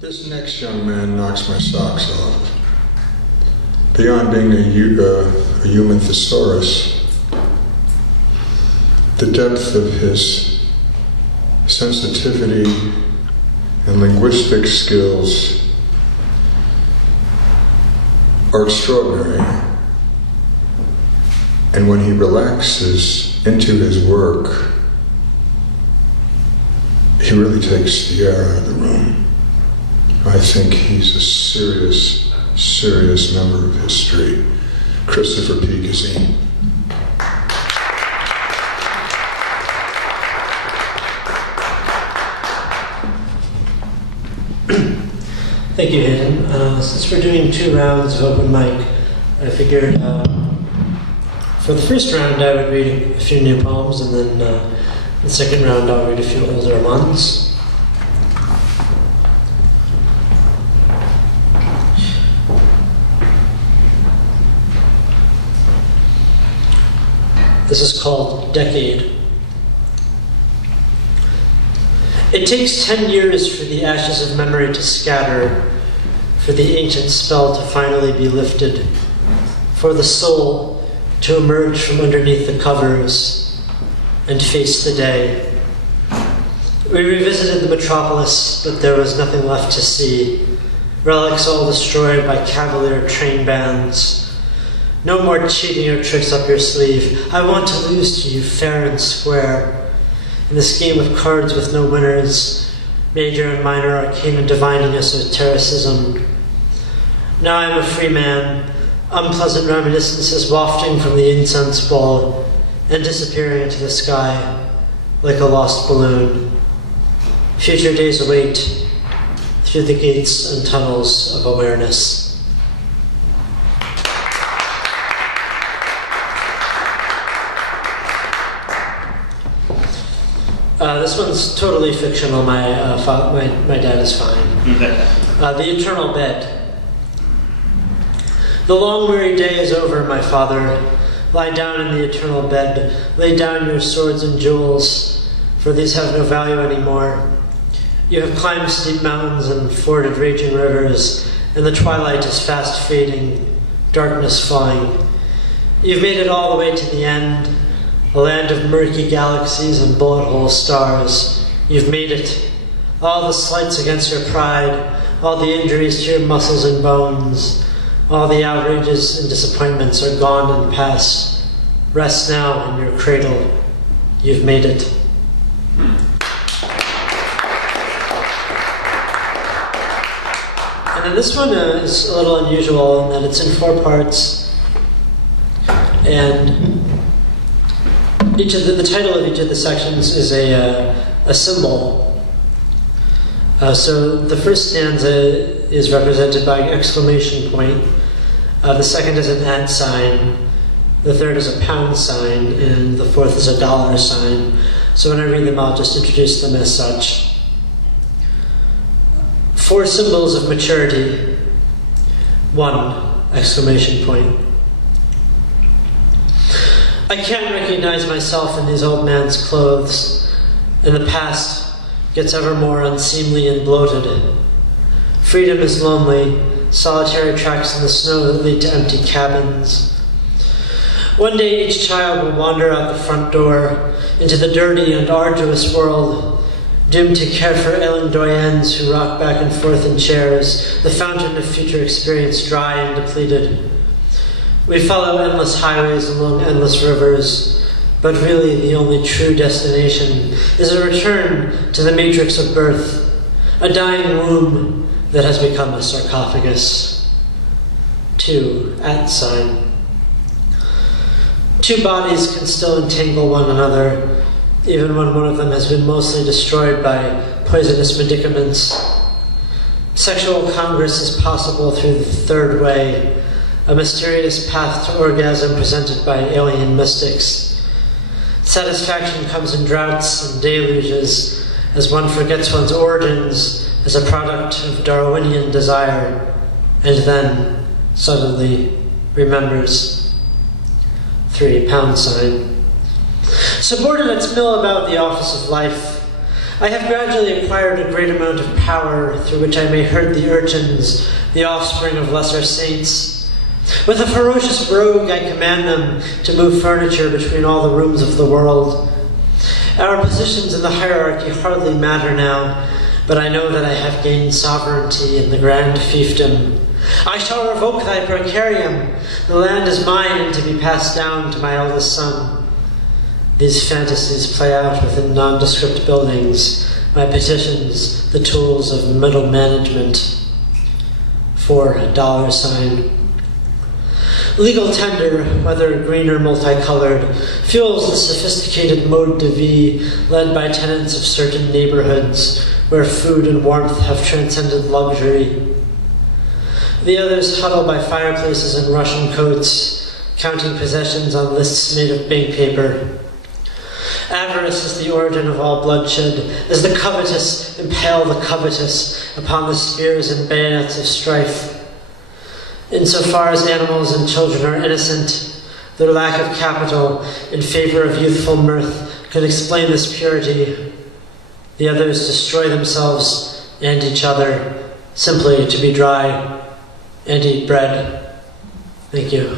This next young man knocks my socks off. Beyond being a human thesaurus, the depth of his sensitivity and linguistic skills are extraordinary. And when he relaxes into his work, he really takes the air out of the room. I think he's a serious, serious member of history. Christopher P. Gazeent. Thank you, Hayden. Since we're doing 2 rounds of open mic, I figured for the first round I would read a few new poems, and then the second round I'll read a few older ones. This is called Decade. It takes 10 years for the ashes of memory to scatter, for the ancient spell to finally be lifted, for the soul to emerge from underneath the covers and face the day. We revisited the metropolis, but there was nothing left to see. Relics all destroyed by cavalier train bands. No more cheating or tricks up your sleeve. I want to lose to you fair and square. In this game of cards with no winners, major and minor, arcane and divine and esotericism. Now I am a free man, unpleasant reminiscences wafting from the incense ball and disappearing into the sky like a lost balloon. Future days await through the gates and tunnels of awareness. This one's totally fictional. My dad is fine. The Eternal Bed. The long weary day is over, my father. Lie down in the eternal bed. Lay down your swords and jewels, for these have no value anymore. You have climbed steep mountains and forded raging rivers, and the twilight is fast fading, darkness falling. You've made it all the way to the end, a land of murky galaxies and bullet hole stars. You've made it. All the slights against your pride, all the injuries to your muscles and bones, all the outrages and disappointments are gone and past. Rest now in your cradle. You've made it. And then this one is a little unusual in that it's in 4 parts. And each of the title of each of the sections is a symbol. So the first stanza is represented by an exclamation point. The second is an @ sign. The third is a pound sign, and the fourth is a dollar sign. So when I read them, I'll just introduce them as such. 4 symbols of maturity. 1 exclamation point. I can't recognize myself in these old man's clothes, and the past gets ever more unseemly and bloated. Freedom is lonely, solitary tracks in the snow that lead to empty cabins. One day each child will wander out the front door into the dirty and arduous world, doomed to care for ailing doyens who rock back and forth in chairs, the fountain of future experience dry and depleted. We follow endless highways along endless rivers, but really the only true destination is a return to the matrix of birth, a dying womb that has become a sarcophagus. 2 @ sign. 2 bodies can still entangle one another, even when one of them has been mostly destroyed by poisonous medicaments. Sexual congress is possible through the third way, a mysterious path to orgasm presented by alien mystics. Satisfaction comes in droughts and deluges as one forgets one's origins as a product of Darwinian desire, and then suddenly remembers. 3 pound sign. Subordinates mill about the office of life. I have gradually acquired a great amount of power through which I may hurt the urchins, the offspring of lesser saints. With a ferocious brogue, I command them to move furniture between all the rooms of the world. Our positions in the hierarchy hardly matter now, but I know that I have gained sovereignty in the grand fiefdom. I shall revoke thy precarium. The land is mine and to be passed down to my eldest son. These fantasies play out within nondescript buildings, my petitions, the tools of middle management. $4. Legal tender, whether green or multicolored, fuels the sophisticated mode de vie led by tenants of certain neighborhoods where food and warmth have transcended luxury. The others huddle by fireplaces in Russian coats, counting possessions on lists made of bank paper. Avarice is the origin of all bloodshed, as the covetous impale the covetous upon the spears and bayonets of strife. Insofar as animals and children are innocent, their lack of capital in favor of youthful mirth can explain this purity. The others destroy themselves and each other simply to be dry and eat bread. Thank you.